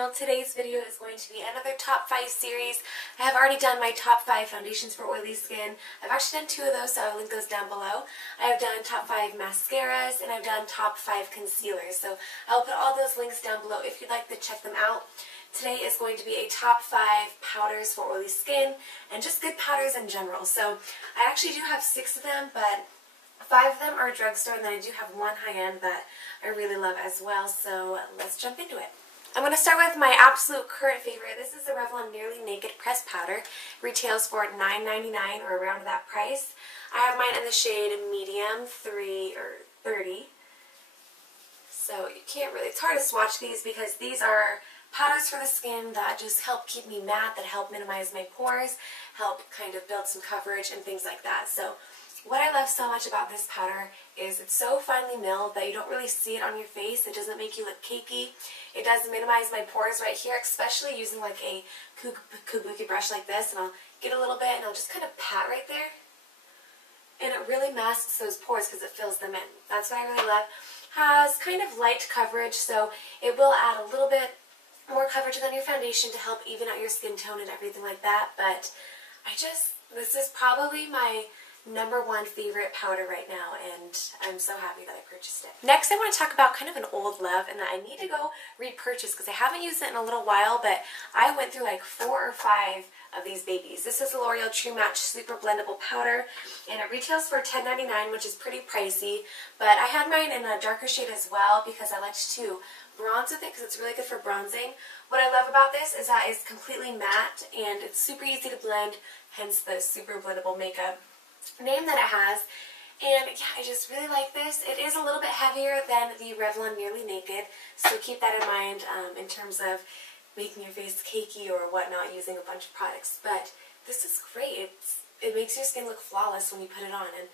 channel. Today's video is going to be another top 5 series. I have already done my top 5 foundations for oily skin. I've actually done 2 of those, so I'll link those down below. I have done top 5 mascaras and I've done top 5 concealers. So I'll put all those links down below if you'd like to check them out. Today is going to be a top 5 powders for oily skin and just good powders in general. So I actually do have 6 of them, but 5 of them are drugstore, and then I do have one high-end that I really love as well, so let's jump into it. I'm going to start with my absolute current favorite. This is the Revlon Nearly Naked Pressed Powder. Retails for $9.99 or around that price. I have mine in the shade medium 3 or 30. So you can't really, it's hard to swatch these because these are powders for the skin that just help keep me matte, that help minimize my pores, help kind of build some coverage and things like that. So what I love so much about this powder is it's so finely milled that you don't really see it on your face. It doesn't make you look cakey. It does minimize my pores right here, especially using like a kabuki brush like this. And I'll get a little bit and I'll just kind of pat right there. And it really masks those pores because it fills them in. That's what I really love. Has kind of light coverage, so it will add a little bit more coverage than your foundation to help even out your skin tone and everything like that. But this is probably my #1 favorite powder right now, and I'm so happy that I purchased it. Next, I want to talk about kind of an old love and that I need to go repurchase because I haven't used it in a little while, but I went through like 4 or 5 of these babies. This is the L'Oreal True Match Super Blendable Powder, and it retails for $10.99, which is pretty pricey, but I had mine in a darker shade as well because I liked to bronze with it because it's really good for bronzing. What I love about this is that it's completely matte and it's super easy to blend, hence the Super Blendable Makeup name that it has. And yeah, I just really like this. It is a little bit heavier than the Revlon Nearly Naked, so keep that in mind in terms of making your face cakey or whatnot using a bunch of products. But this is great. It makes your skin look flawless when you put it on, and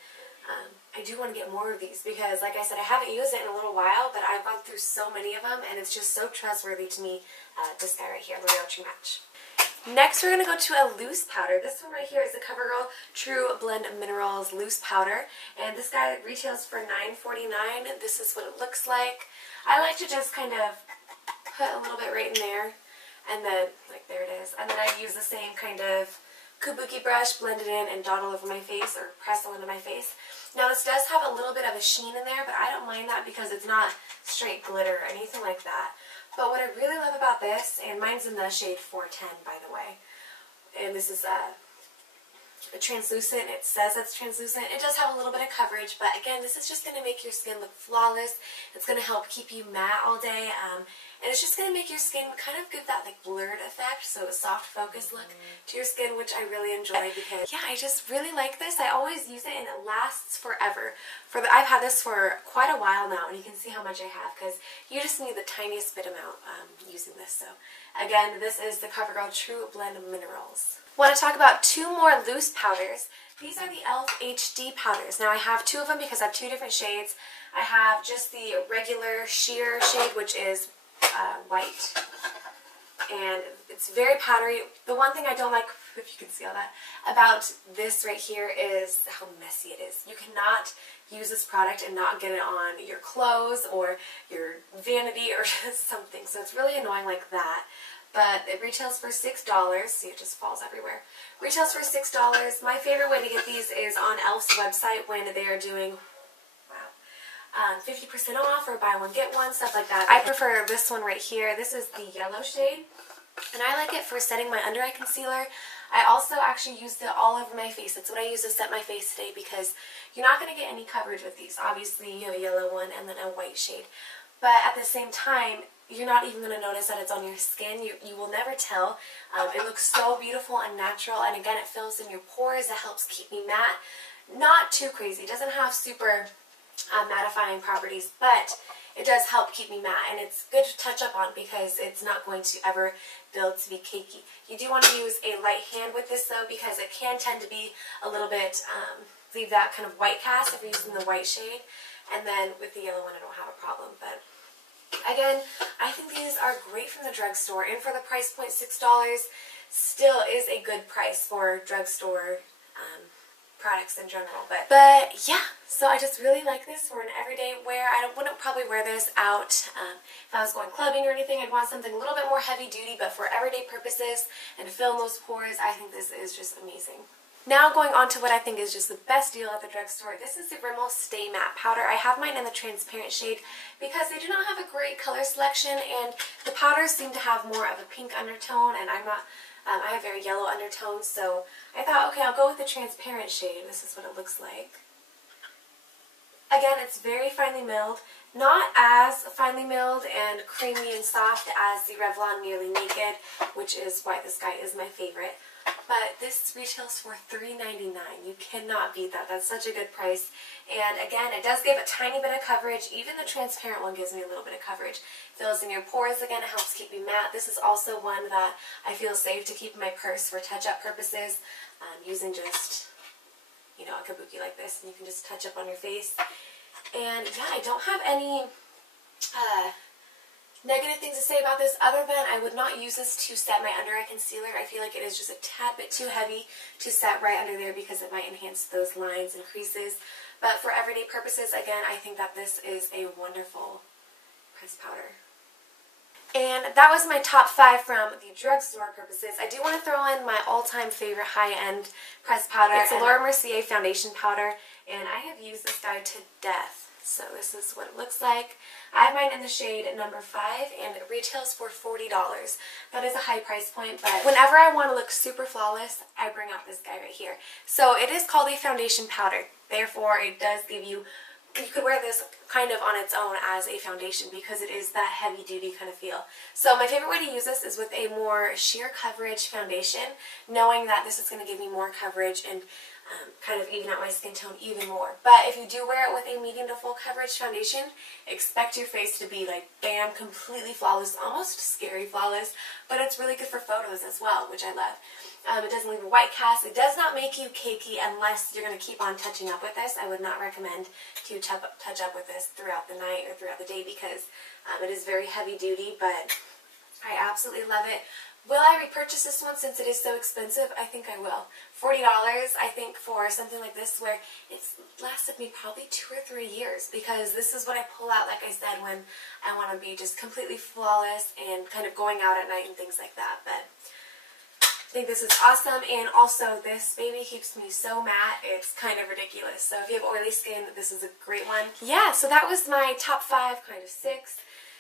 I do want to get more of these because, like I said, I haven't used it in a little while, but I've gone through so many of them, and it's just so trustworthy to me. This guy right here, L'Oreal True Match. Next, we're going to go to a loose powder. This one right here is the Covergirl True Blend Minerals Loose Powder, and this guy retails for $9.49. This is what it looks like. I like to just kind of put a little bit right in there, and then, like, there it is. And then I use the same kind of kabuki brush, blend it in, and dot all over my face, or press all into my face. Now, this does have a little bit of a sheen in there, but I don't mind that because it's not straight glitter or anything like that. But what I really love about this, and mine's in the shade 410, by the way, and this is a translucent. It says it's translucent. It does have a little bit of coverage, but again, this is just going to make your skin look flawless. It's going to help keep you matte all day, and it's just going to make your skin kind of give that like blurred effect, so a soft focus look to your skin, which I really enjoy because, yeah, I just really like this. I always use it, and it lasts forever. I've had this for quite a while now, and you can see how much I have because you just need the tiniest bit amount using this. So again, this is the Covergirl True Blend Minerals. Want to talk about 2 more loose powders. These are the E.L.F. HD powders. Now I have 2 of them because I have 2 different shades. I have just the regular sheer shade, which is white, and it's very powdery. The one thing I don't like, if you can see all that, about this right here is how messy it is. You cannot use this product and not get it on your clothes or your vanity or just something, so it's really annoying like that. But it retails for $6. See, it just falls everywhere. Retails for $6. My favorite way to get these is on E.L.F.'s website when they are doing 50% off or buy one get one, stuff like that. I prefer this one right here. This is the yellow shade, and I like it for setting my under eye concealer. I also actually used it all over my face. That's what I use to set my face today because you're not going to get any coverage with these. Obviously, you have a yellow one and then a white shade. But at the same time, you're not even going to notice that it's on your skin. You will never tell. It looks so beautiful and natural, and again, it fills in your pores. It helps keep me matte. Not too crazy. It doesn't have super mattifying properties, but it does help keep me matte, and it's good to touch up on because it's not going to ever build to be cakey. You do want to use a light hand with this though because it can tend to be a little bit, leave that kind of white cast if you're using the white shade, and then with the yellow one I don't have a problem. But again, I think these are great from the drugstore, and for the price point, $6 still is a good price for drugstore products in general. But yeah, so I just really like this for an everyday wear. I wouldn't probably wear this out if I was going clubbing or anything. I'd want something a little bit more heavy duty, but for everyday purposes and to fill in those pores, I think this is just amazing. Now going on to what I think is just the best deal at the drugstore. This is the Rimmel Stay Matte Powder. I have mine in the transparent shade because they do not have a great color selection, and the powders seem to have more of a pink undertone, and I'm not, I have very yellow undertones, so I thought, okay, I'll go with the transparent shade. This is what it looks like. Again, it's very finely milled, not as finely milled and creamy and soft as the Revlon Nearly Naked, which is why this guy is my favorite. But this retails for $3.99. You cannot beat that. That's such a good price. And again, it does give a tiny bit of coverage. Even the transparent one gives me a little bit of coverage. Fills in your pores again. It helps keep you matte. This is also one that I feel safe to keep in my purse for touch-up purposes. Using just, you know, a kabuki like this. And you can just touch up on your face. And yeah, I don't have any negative things to say about this other than I would not use this to set my under eye concealer. I feel like it is just a tad bit too heavy to set right under there because it might enhance those lines and creases. But for everyday purposes, again, I think that this is a wonderful pressed powder. And that was my top 5 from the drugstore purposes. I do want to throw in my all-time favorite high-end pressed powder. It's a Laura Mercier foundation powder, and I have used this guy to death. So this is what it looks like. I have mine in the shade number 5, and it retails for $40. That is a high price point, but whenever I want to look super flawless, I bring out this guy right here. So it is called a foundation powder. Therefore, it does give you, you could wear this kind of on its own as a foundation because it is that heavy duty kind of feel. So my favorite way to use this is with a more sheer coverage foundation, knowing that this is going to give me more coverage and kind of even out my skin tone even more. But if you do wear it with a medium to full coverage foundation, expect your face to be like bam, completely flawless, almost scary flawless, but it's really good for photos as well, which I love. It doesn't leave a white cast. It does not make you cakey unless you're going to keep on touching up with this. I would not recommend to touch up with this throughout the night or throughout the day because it is very heavy duty, but I absolutely love it. Will I repurchase this one since it is so expensive? I think I will. $40, I think, for something like this where it's lasted me probably 2 or 3 years because this is what I pull out, like I said, when I want to be just completely flawless and kind of going out at night and things like that. But I think this is awesome, and also this baby keeps me so matte, it's kind of ridiculous. So if you have oily skin, this is a great one. Yeah, so that was my top 5, kind of 6.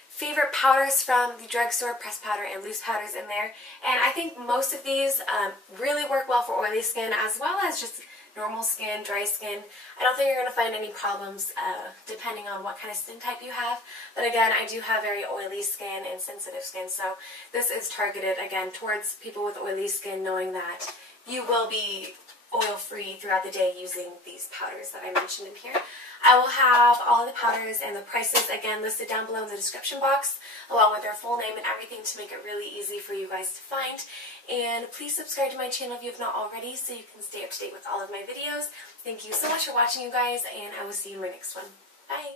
Favorite powders from the drugstore, pressed powder and loose powders in there. And I think most of these really work well for oily skin as well as just normal skin, dry skin. I don't think you're going to find any problems depending on what kind of skin type you have. But again, I do have very oily skin and sensitive skin, so this is targeted again towards people with oily skin, knowing that you will be oil-free throughout the day using these powders that I mentioned in here. I will have all of the powders and the prices again listed down below in the description box, along with their full name and everything to make it really easy for you guys to find. And please subscribe to my channel if you have not already so you can stay up to date with all of my videos. Thank you so much for watching, you guys, and I will see you in my next one. Bye!